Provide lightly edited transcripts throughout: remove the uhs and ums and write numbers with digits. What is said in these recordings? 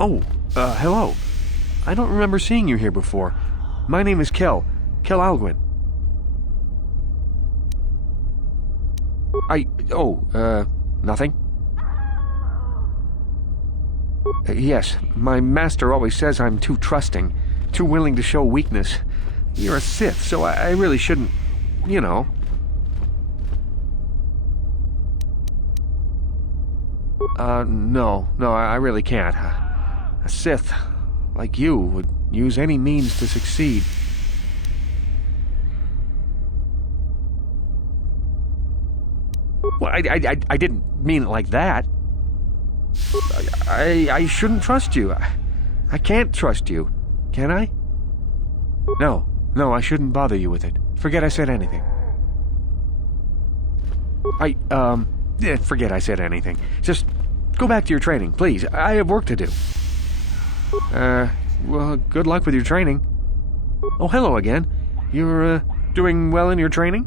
Oh, hello. I don't remember seeing you here before. My name is Kel Alguin. Nothing? Yes, my master always says I'm too trusting, too willing to show weakness. You're a Sith, so I really shouldn't, you know. No, I really can't. A Sith, like you, would use any means to succeed. Well, I didn't mean it like that. I shouldn't trust you. I can't trust you. Can I? No, I shouldn't bother you with it. Forget I said anything. Forget I said anything. Just go back to your training, please. I have work to do. Well, good luck with your training. Oh, hello again. You're, doing well in your training?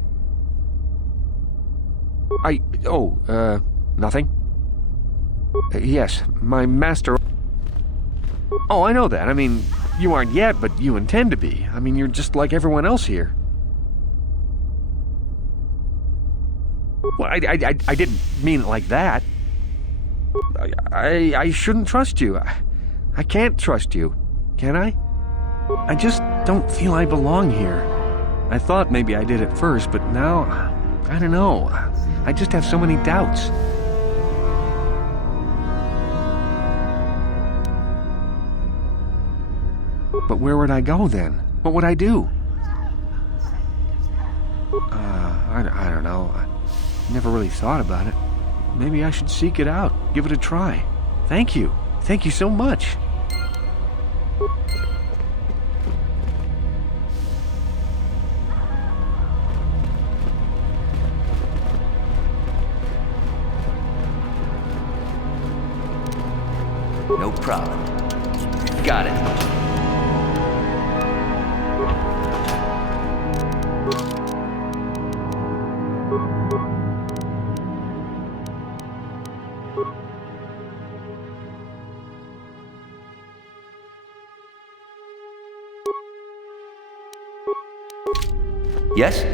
Nothing? Yes, my master... Oh, I know that. I mean, you aren't yet, but you intend to be. I mean, you're just like everyone else here. Well, I didn't mean it like that. I shouldn't trust you. I can't trust you. Can I? I just don't feel I belong here. I thought maybe I did at first, but now... I don't know. I just have so many doubts. But where would I go then? What would I do? I don't know. I never really thought about it. Maybe I should seek it out, give it a try. Thank you. Thank you so much. No problem. Got it. Yes?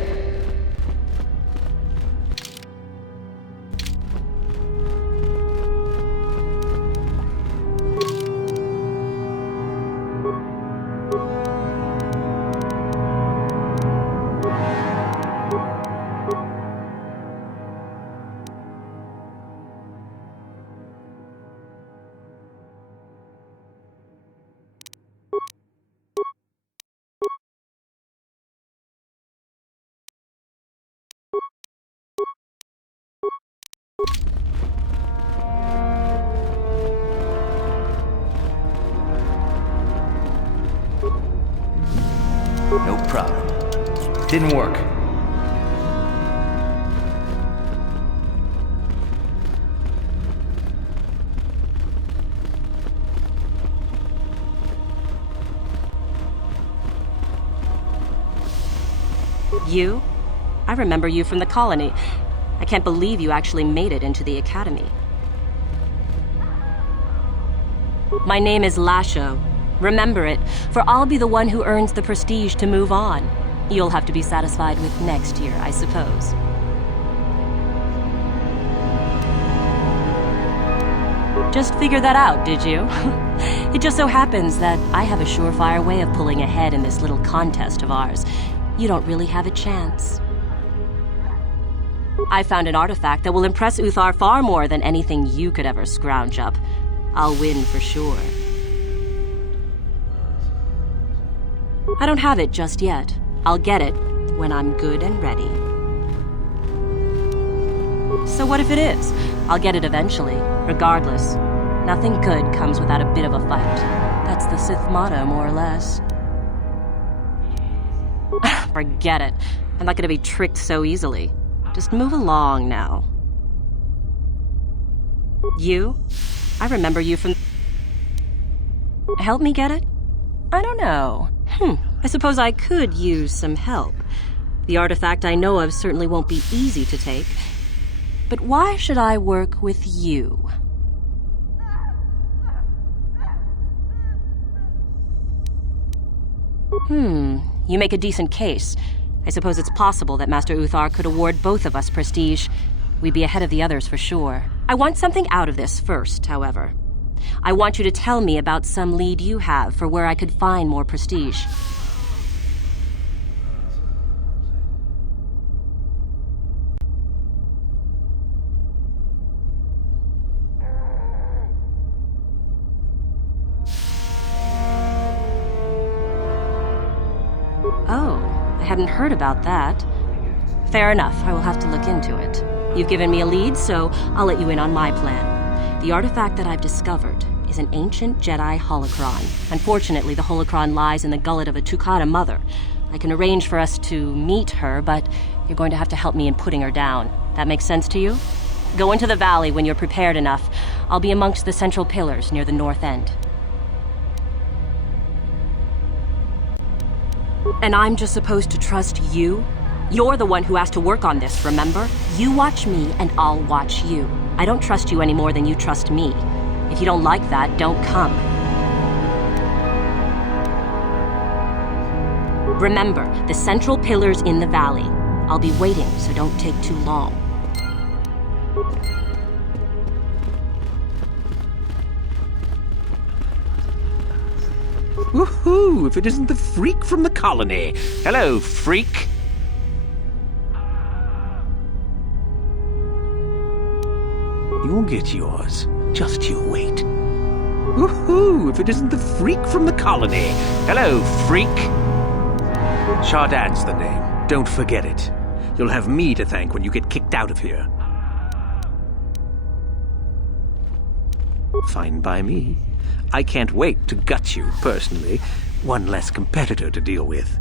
No problem. Didn't work. You? I remember you from the colony. I can't believe you actually made it into the academy. My name is Lasho. Remember it, for I'll be the one who earns the prestige to move on. You'll have to be satisfied with next year, I suppose. Just figured that out, did you? It just so happens that I have a surefire way of pulling ahead in this little contest of ours. You don't really have a chance. I found an artifact that will impress Uthar far more than anything you could ever scrounge up. I'll win for sure. I don't have it just yet. I'll get it when I'm good and ready. So what if it is? I'll get it eventually, regardless. Nothing good comes without a bit of a fight. That's the Sith motto, more or less. Forget it. I'm not gonna be tricked so easily. Just move along now. You? I remember you from... Help me get it? I don't know. I suppose I could use some help. The artifact I know of certainly won't be easy to take. But why should I work with you? You make a decent case. I suppose it's possible that Master Uthar could award both of us prestige. We'd be ahead of the others for sure. I want something out of this first, however. I want you to tell me about some lead you have for where I could find more prestige. Oh, I hadn't heard about that. Fair enough, I will have to look into it. You've given me a lead, so I'll let you in on my plan. The artifact that I've discovered is an ancient Jedi holocron. Unfortunately, the holocron lies in the gullet of a Tukata mother. I can arrange for us to meet her, but you're going to have to help me in putting her down. That makes sense to you? Go into the valley when you're prepared enough. I'll be amongst the central pillars near the north end. And I'm just supposed to trust you? You're the one who has to work on this, remember? You watch me, and I'll watch you. I don't trust you any more than you trust me. If you don't like that, don't come. Remember, the central pillar's in the valley. I'll be waiting, so don't take too long. Woohoo! If it isn't the freak from the colony. Hello, freak. You'll get yours. Just you wait. Woohoo! If it isn't the freak from the colony. Hello, freak. Shardan's the name. Don't forget it. You'll have me to thank when you get kicked out of here. Fine by me. I can't wait to gut you, personally. One less competitor to deal with.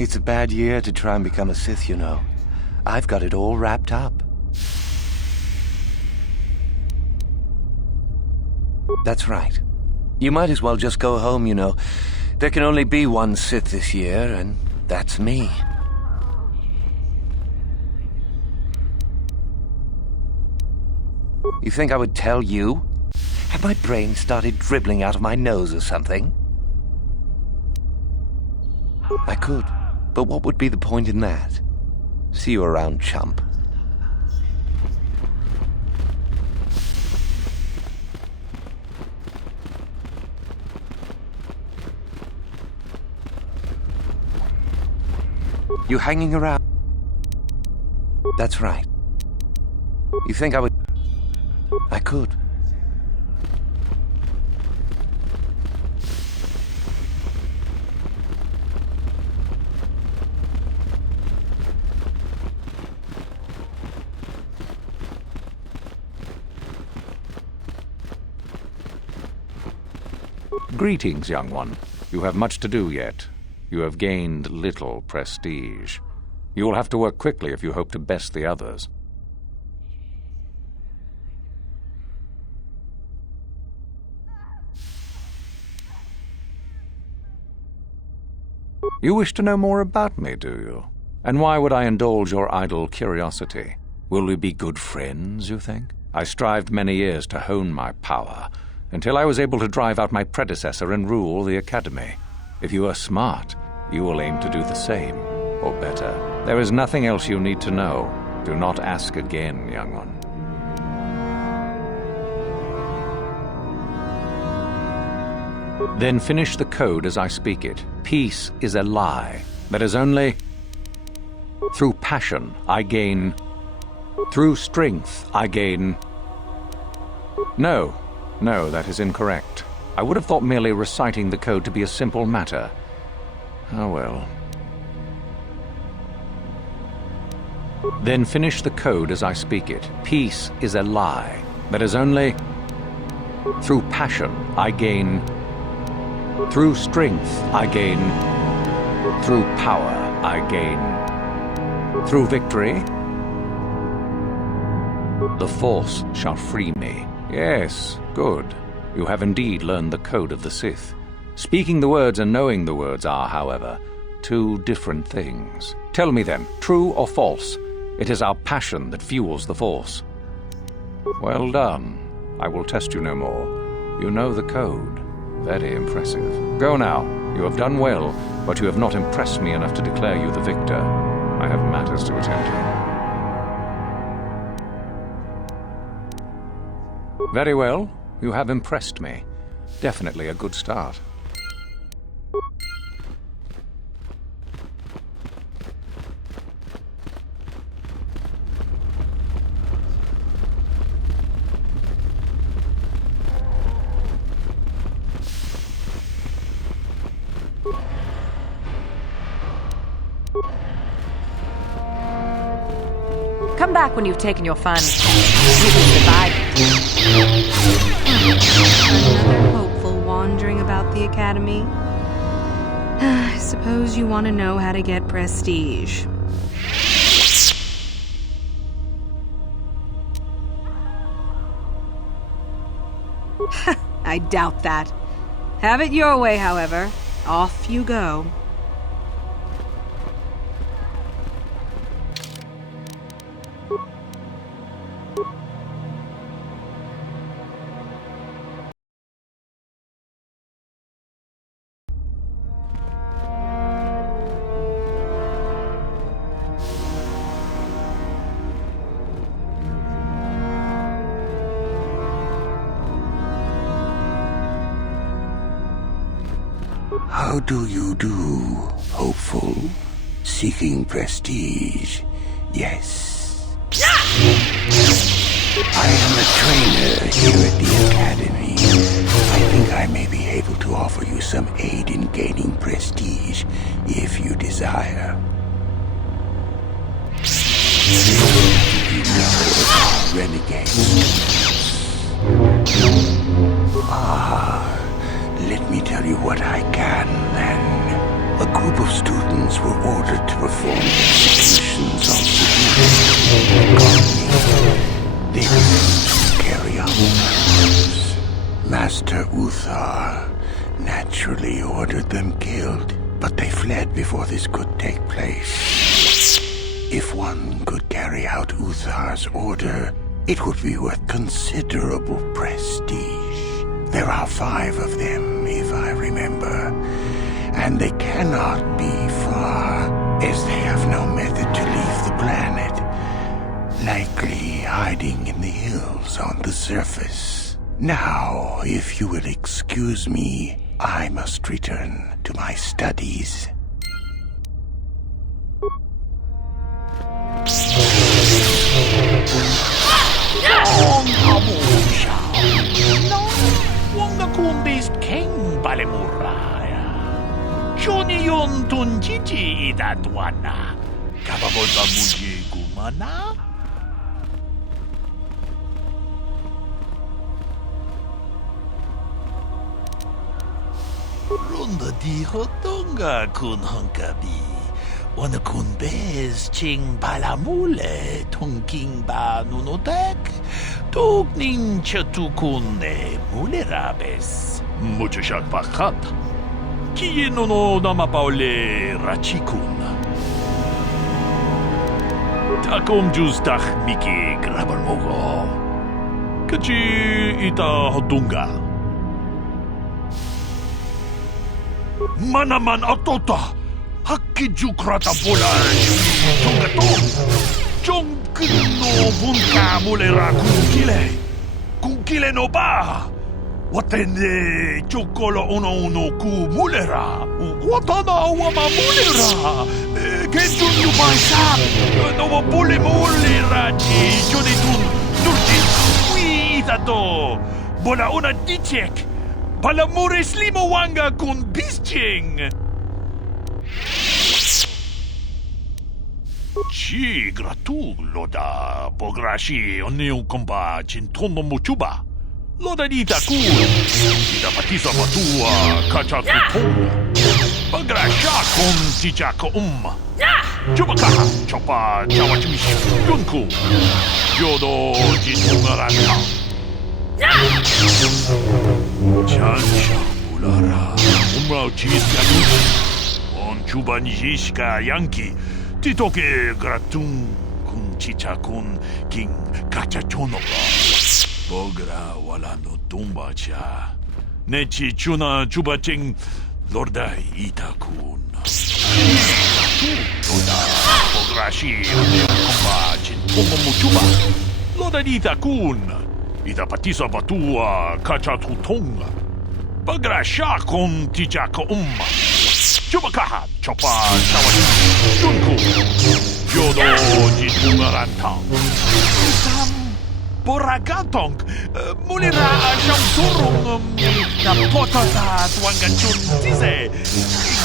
It's a bad year to try and become a Sith, you know. I've got it all wrapped up. That's right. You might as well just go home, you know. There can only be one Sith this year, and that's me. You think I would tell you? Have my brain started dribbling out of my nose or something? I could, but what would be the point in that? See you around, chump. You hanging around? That's right. You think I would? I could. Greetings, young one. You have much to do yet. You have gained little prestige. You will have to work quickly if you hope to best the others. You wish to know more about me, do you? And why would I indulge your idle curiosity? Will we be good friends, you think? I strived many years to hone my power, until I was able to drive out my predecessor and rule the Academy. If you are smart, you will aim to do the same, or better. There is nothing else you need to know. Do not ask again, young one. Then finish the code as I speak it. Peace is a lie. That is only through passion I gain. Through strength I gain. No, that is incorrect. I would have thought merely reciting the code to be a simple matter. Oh well. Then finish the code as I speak it. Peace is a lie. That is only through passion I gain. Through strength I gain. Through power I gain. Through victory, the Force shall free me. Yes, good. You have indeed learned the code of the Sith. Speaking the words and knowing the words are, however, two different things. Tell me then, true or false? It is our passion that fuels the Force. Well done. I will test you no more. You know the code. Very impressive. Go now. You have done well, but you have not impressed me enough to declare you the victor. I have matters to attend to. Very well. You have impressed me. Definitely a good start. Come back when you've taken your fun. You can survive. Another hopeful wandering about the academy. I suppose you want to know how to get prestige. I doubt that. Have it your way, however. Off you go. How do you do, hopeful? Seeking prestige, yes. I am a trainer here at the Academy. I think I may be able to offer you some aid in gaining prestige, if you desire. You know of renegades. Let me tell you what I can, then. A group of students were ordered to perform executions on civilians. They refused to carry out orders. Master Uthar naturally ordered them killed, but they fled before this could take place. If one could carry out Uthar's order, it would be worth considerable prestige. There are 5 of them, if I remember, and they cannot be far, as they have no method to leave the planet, likely hiding in the hills on the surface. Now, if you will excuse me, I must return to my studies. Kundis king balemuraya. Johnny yon tunjiji idatwana. Kababolba muji gumana. Runda di hotonga kun hunkabi. Wana kun bez ching balamule tung ba nunodek. Tugnin chatukune mulerabes. Muchashak pakat. Kieno no namapaule rachikun. Takom justach miki grabalmogo. Kachi ita hodunga. Manaman atota. Hakkijukrata bola. Tungato. Jong no bunka mulera kunkile no ba watende chokolo uno ku mulera watana wama mulera kenjun yu baisa no bule mulera ji jonitun nurti wi itato bola una dichek bala mures limo wanga kun bisching. Ci gratulo pograshi onion comba cintomo muchuba. Loda dita kun. Ida patisa matua kacha kupong. Pagrasha kun tichako Chubaka chopa chawachimishi yunku. Yodo jitungaranta. Chansha bulara. Umrau chisya. 주반지시가 양기 뒤토게 그라퉁 군 지차군 긴 가짜 존오가 보그라 와라노 tumbacha 내치 주나 주바쟁 로르다 이타군 로다 보그라시 콤바진 톰모무추바 로다 이타군 이다 파티사 바투아 카차 투통 바그라샤 콘 티자카 umma 주바카하 초파 샤와니 준쿠 조도 지둥아란탕 Boragatong, mulira siyang turong na potota tuwangan chun tise.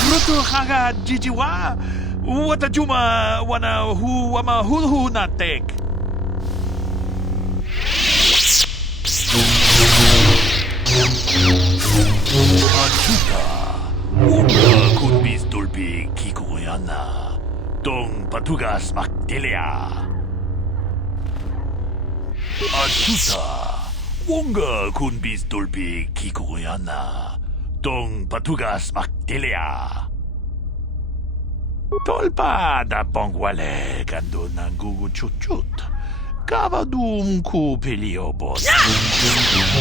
Gruto haga jijiwa, wata juma wana hu wama hulhu na tek. Anchuta, una kunbis dulpi kikuyana, tong patugas makdelia. Achuta, wonga kunbis dolpi kikoyana, tong patugas makdelia. Tolpa da bongwale gando ng guguchutchut, kavadum ku peliobos.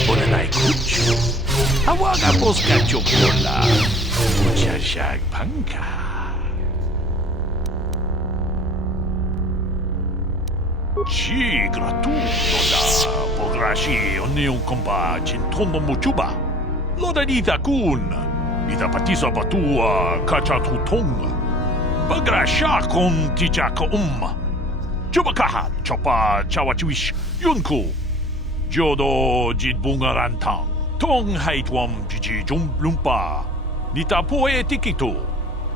Bonanay kuchu, hawaga pos kachopola, uchashag pangka. Ci gratuito pograshi onion comba cintono muchuba loda dita kun ita patisa batua kacha tutong bagrasha kon tijaka chubakaha chopa chawachuish yunku jodo jitbungarantang tong haitwam jiji jumblumpa nita poe tikito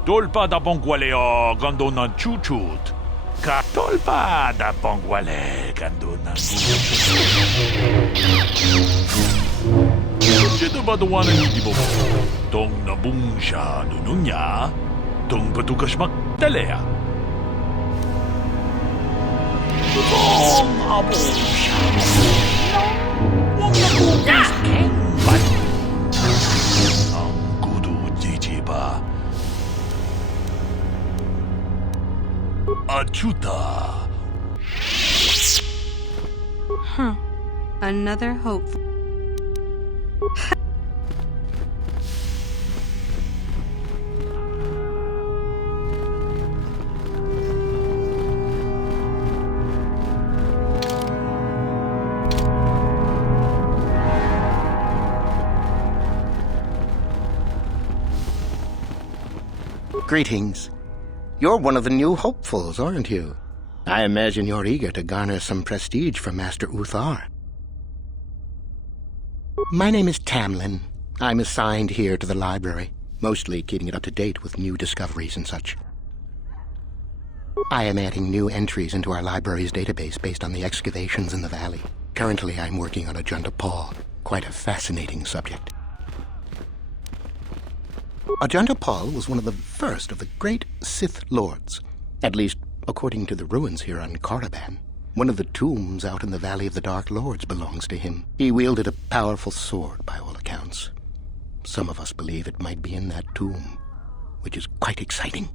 dolpa da bongwalea gandona chuchut Katolpa da bongwale gando na Jito ba dawana ni di bobo? Tong nabung siya nununya, tong patukas magdalea. Tong abong siya. Wong nabukas kengban. Ang kudu jijiba. Achuta. Another hopeful. Greetings. You're one of the new hopefuls, aren't you? I imagine you're eager to garner some prestige from Master Uthar. My name is Tamlin. I'm assigned here to the library, mostly keeping it up to date with new discoveries and such. I am adding new entries into our library's database based on the excavations in the valley. Currently, I'm working on Ajunta Paul, quite a fascinating subject. Ajunta Paul was one of the first of the great Sith lords, at least according to the ruins here on Caravan. One of the tombs out in the Valley of the Dark Lords belongs to him. He wielded a powerful sword, by all accounts. Some of us believe it might be in that tomb, which is quite exciting.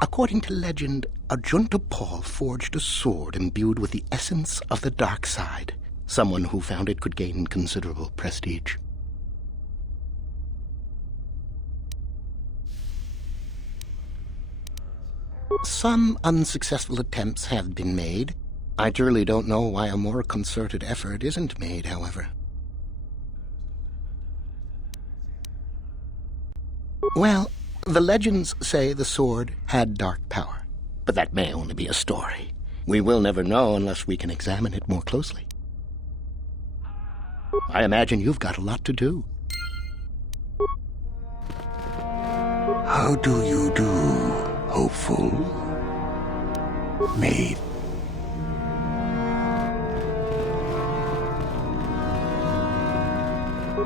According to legend, Ajunta Paul forged a sword imbued with the essence of the dark side. Someone who found it could gain considerable prestige. Some unsuccessful attempts have been made. I truly don't know why a more concerted effort isn't made, however. Well, the legends say the sword had dark power, but that may only be a story. We will never know unless we can examine it more closely. I imagine you've got a lot to do. How do you do, hopeful? Maid.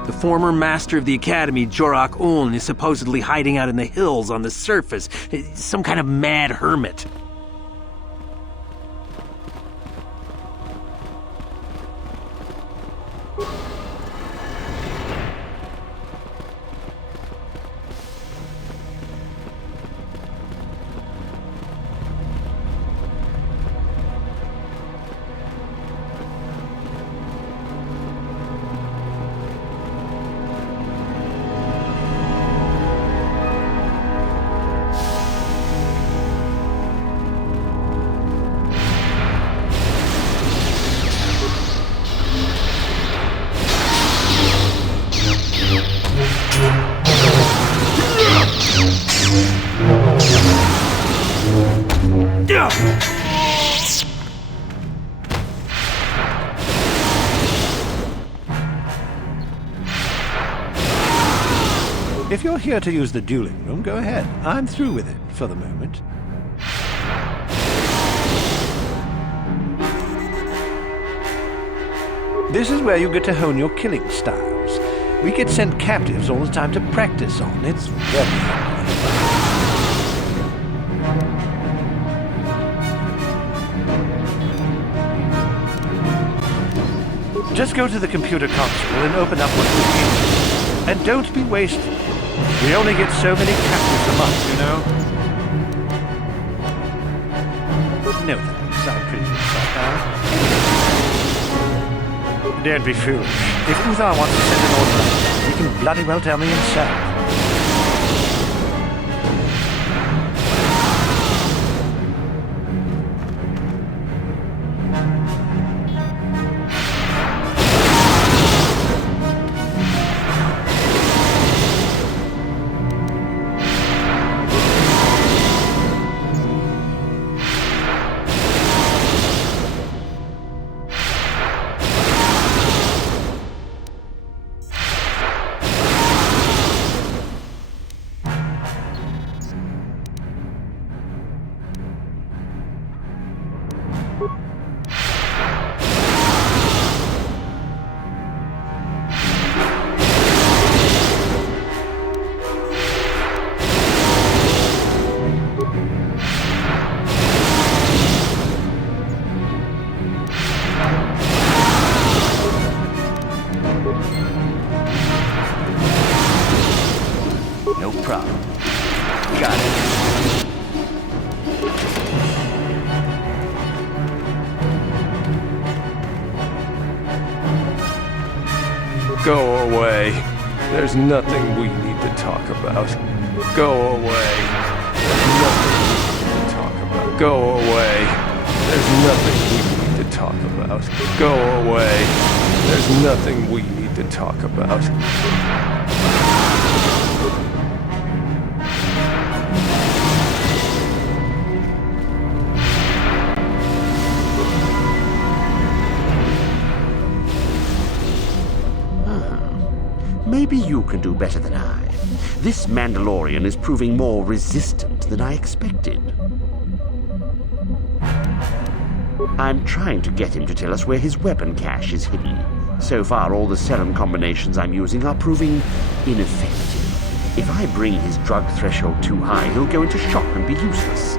The former master of the Academy, Jorak Uln, is supposedly hiding out in the hills on the surface. Some kind of mad hermit. If you're here to use the dueling room, go ahead. I'm through with it for the moment. This is where you get to hone your killing styles. We get sent captives all the time to practice on. It's very handy. Just go to the computer console and open up what you need. And don't be wasteful. We only get so many captives a month, you know? No thanks, I'm pretty good right now. Don't be foolish. If Uthar wants to send an order, he can bloody well tell me himself. Go away. There's nothing we need to talk about. Go away. There's nothing we need to talk about. Go away. There's nothing we need to talk about. Go away. There's nothing we need to talk about. Maybe you can do better than I. This Mandalorian is proving more resistant than I expected. I'm trying to get him to tell us where his weapon cache is hidden. So far, all the serum combinations I'm using are proving ineffective. If I bring his drug threshold too high, he'll go into shock and be useless.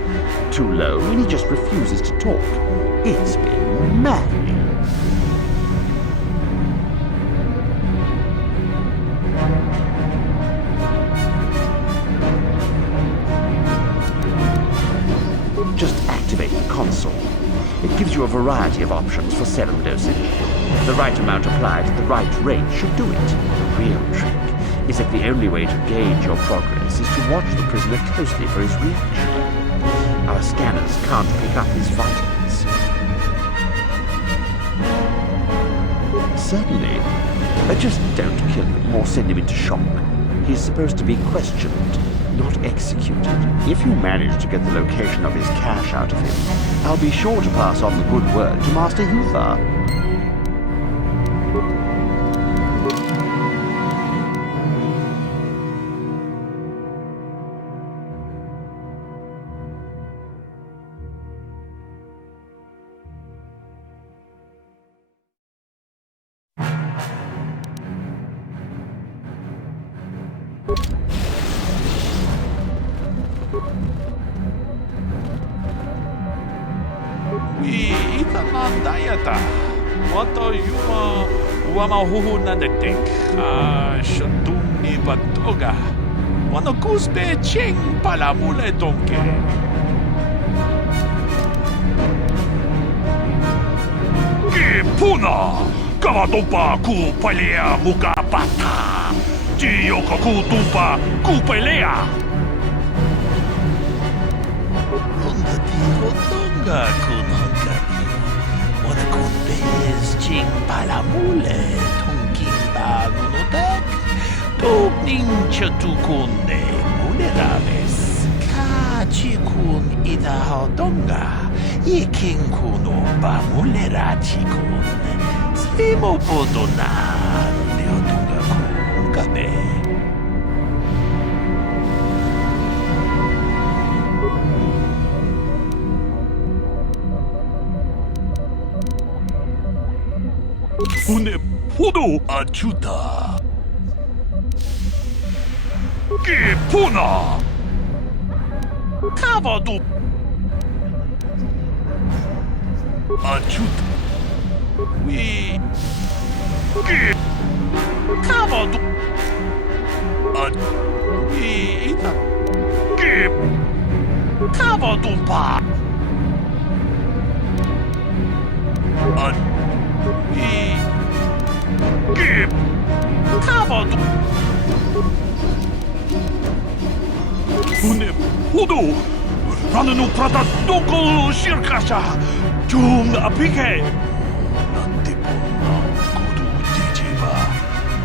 Too low, and he just refuses to talk. It's been maddening. Just activate the console. It gives you a variety of options for serum dosage. The right amount applied at the right rate should do it. The real trick is that the only way to gauge your progress is to watch the prisoner closely for his reaction. Our scanners can't pick up his vitals. Certainly. Just don't kill him or send him into shock. He's supposed to be questioned, not executed. If you manage to get the location of his cache out of him, I'll be sure to pass on the good word to Master Uthar. Itanandayata. Wato yuma wamahuhu nadetik. Shantumni patoga. Wano kuspe ching palamule tonke. Kipuna! Kavatumpa kupalea mukapata. Tiyoka kutumpa kupelea. Ronda tihotonga kunongani. Wana kunbez ching palamule tongkimba nunotek. Tokning chatukunde muleraves. Kachikun idahodonga. Iking kuno ba mulerachikun. Simo podonan leotunga kun kabe. Une podo ajuda. Que puna. Cavado. Ajuda. We. Que. Cavado. We. Que. Cavado pa. We. Que. Cavado. Une podo. Rananu prata doko shirkasha. Jum apike.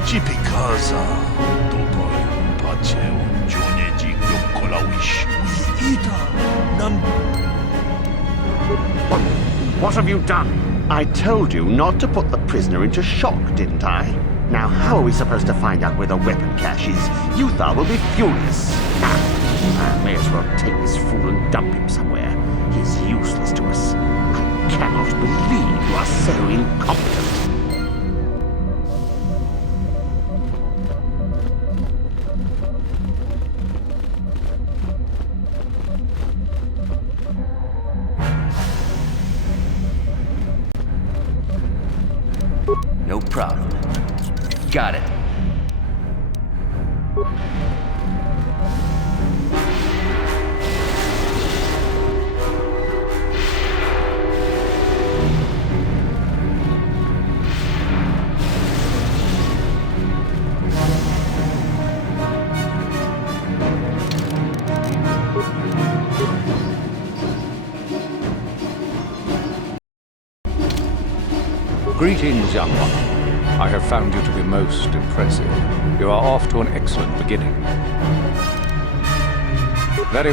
Chipikaza, Doboyu, Pacheo, Joneji, Yokolawish, Ida, Nan. What have you done? I told you not to put the prisoner into shock, didn't I? Now, how are we supposed to find out where the weapon cache is? Uthar will be furious. I may as well take this fool and dump him somewhere. He's useless to us. I cannot believe you are so incompetent. No problem. Got it. Greetings, young one. I have found you to be most impressive. You are off to an excellent beginning. Very...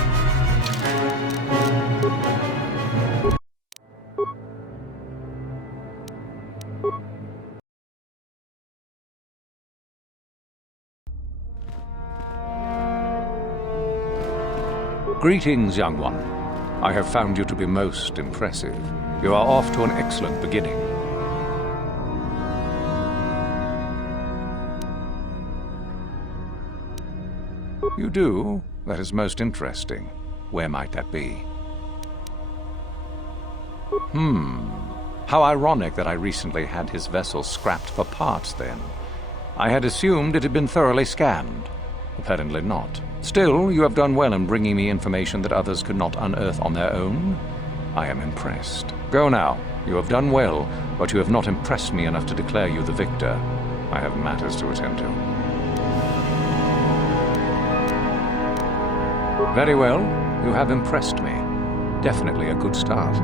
Greetings, young one. I have found you to be most impressive. You are off to an excellent beginning. You do? That is most interesting. Where might that be? How ironic that I recently had his vessel scrapped for parts then. I had assumed it had been thoroughly scanned. Apparently not. Still, you have done well in bringing me information that others could not unearth on their own. I am impressed. Go now. You have done well, but you have not impressed me enough to declare you the victor. I have matters to attend to. Very well. You have impressed me. Definitely a good start.